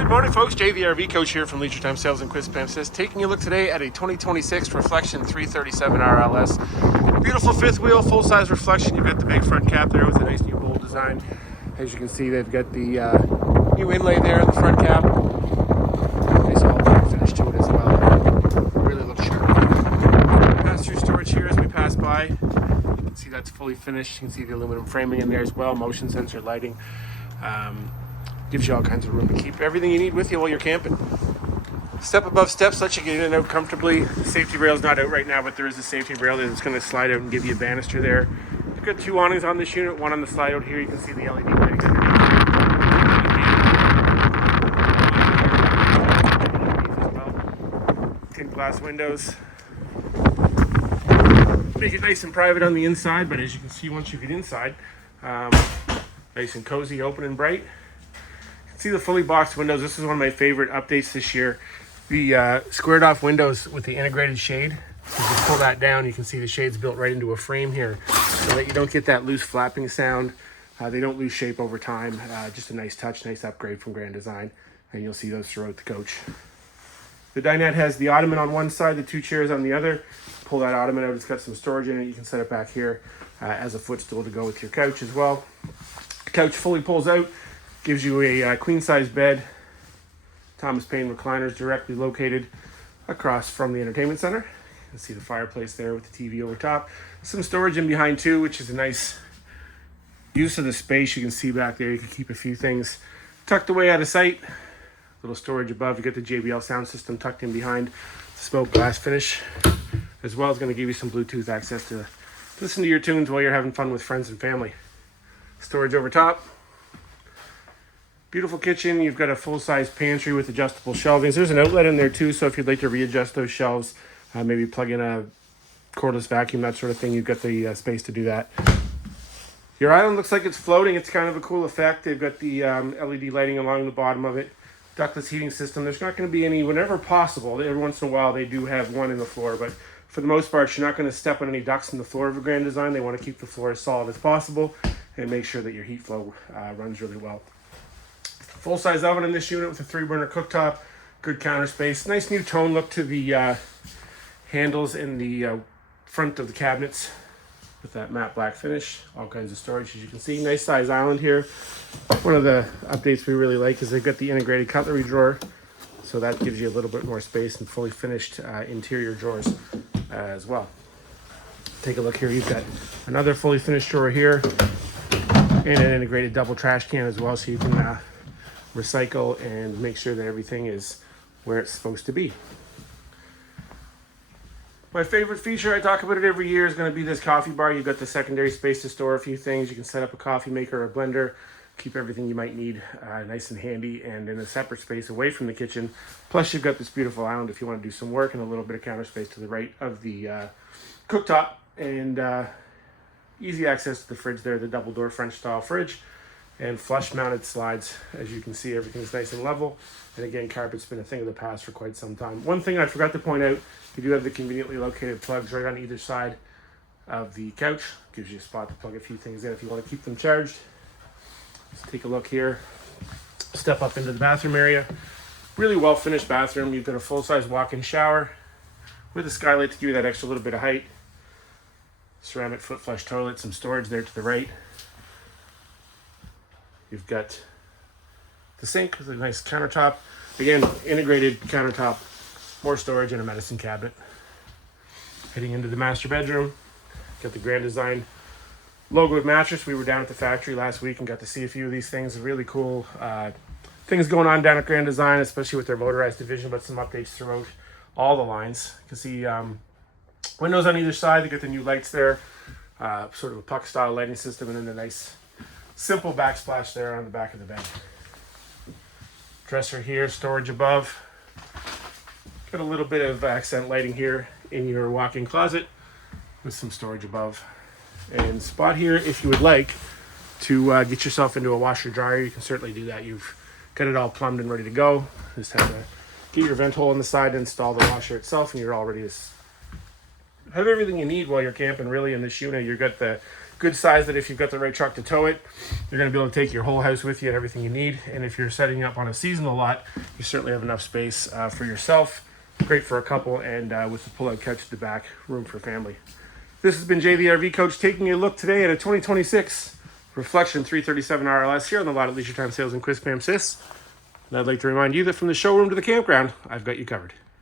Good morning, folks. Jay, the RV coach here from Leisure Time Sales and Quiz Says, taking a look today at a 2026 Reflection 337 RLS. Beautiful fifth wheel, full-size Reflection. You've got the big front cap there with a nice new bold design. As you can see, they've got the new inlay there in the front cap. Nice all black finish to it as well. Really looks sharp. Pass-through storage here as we pass by. You can see that's fully finished. You can see the aluminum framing in there as well, motion sensor lighting. Gives you all kinds of room to keep everything you need with you while you're camping. Step above steps lets you get in and out comfortably. The safety rail's not out right now, but there is a safety rail that's going to slide out and give you a banister there. You've got two awnings on this unit, one on the slide out here. You can see the LED lighting. Tint glass windows. Make it nice and private on the inside, but as you can see once you get inside, nice and cozy, open and bright. See the fully boxed windows. This is one of my favorite updates this year. The squared off windows with the integrated shade. So if you pull that down, you can see the shade's built right into a frame here so that you don't get that loose flapping sound. They don't lose shape over time. Just a nice touch, nice upgrade from Grand Design. And you'll see those throughout the coach. The dinette has the ottoman on one side, the two chairs on the other. Pull that ottoman out, it's got some storage in it. You can set it back here as a footstool to go with your couch as well. The couch fully pulls out. Gives you a queen size bed. Thomas Paine recliners directly located across from the entertainment center. You can see the fireplace there with the TV over top. Some storage in behind too, which is a nice use of the space. You can see back there, you can keep a few things tucked away out of sight. Little storage above. You get the JBL sound system tucked in behind. The smoke glass finish as well is going to give you some Bluetooth access to listen to your tunes while you're having fun with friends and family. Storage over top. Beautiful kitchen. You've got a full-size pantry with adjustable shelvings. There's an outlet in there too, so if you'd like to readjust those shelves, maybe plug in a cordless vacuum, that sort of thing, you've got the space to do that. Your island looks like it's floating. It's kind of a cool effect. They've got the LED lighting along the bottom of it. Ductless heating system. There's not going to be any, whenever possible, every once in a while they do have one in the floor, but for the most part, you're not going to step on any ducts in the floor of a Grand Design. They want to keep the floor as solid as possible and make sure that your heat flow runs really well. Full-size oven in this unit with a 3-burner cooktop, good counter space. Nice new tone look to the handles in the front of the cabinets with that matte black finish. All kinds of storage, as you can see. Nice size island here. One of the updates we really like is they've got the integrated cutlery drawer, so that gives you a little bit more space and fully finished interior drawers as well. Take a look here. You've got another fully finished drawer here and an integrated double trash can as well, so you can recycle and make sure that everything is where it's supposed to be. My favorite feature, I talk about it every year, is going to be this coffee bar. You've got the secondary space to store a few things. You can set up a coffee maker or a blender, keep everything you might need nice and handy and in a separate space away from the kitchen. Plus you've got this beautiful island if you want to do some work, and a little bit of counter space to the right of the cooktop, and easy access to the fridge there, the double door French style fridge. And flush mounted slides. As you can see, everything's nice and level. And again, carpet's been a thing of the past for quite some time. One thing I forgot to point out, you do have the conveniently located plugs right on either side of the couch. Gives you a spot to plug a few things in if you want to keep them charged. Let's take a look here. Step up into the bathroom area. Really well finished bathroom. You've got a full-size walk-in shower with a skylight to give you that extra little bit of height. Ceramic foot flush toilet, some storage there to the right. You've got the sink with a nice countertop. Again, integrated countertop, more storage, and a medicine cabinet. Heading into the master bedroom, got the Grand Design logoed mattress. We were down at the factory last week and got to see a few of these things. Really cool things going on down at Grand Design, especially with their motorized division, but some updates throughout all the lines. You can see windows on either side. They got the new lights there, sort of a puck style lighting system, and then the nice simple backsplash there on the back of the bed. Dresser here, storage above. Got a little bit of accent lighting here in your walk-in closet with some storage above. And spot here, if you would like to get yourself into a washer dryer, you can certainly do that. You've got it all plumbed and ready to go. Just have to get your vent hole on the side, install the washer itself, and you're all ready to have everything you need while you're camping really in this unit. You've got the good size that if you've got the right truck to tow it, you're going to be able to take your whole house with you and everything you need. And if you're setting up on a seasonal lot, you certainly have enough space for yourself. Great for a couple, and with the pull-out couch at the back, room for family. This has been Jay the RV Coach taking a look today at a 2026 Reflection 337 RLS here on the lot at Leisure Time Sales in Quispam, Sis. And I'd like to remind you that from the showroom to the campground, I've got you covered.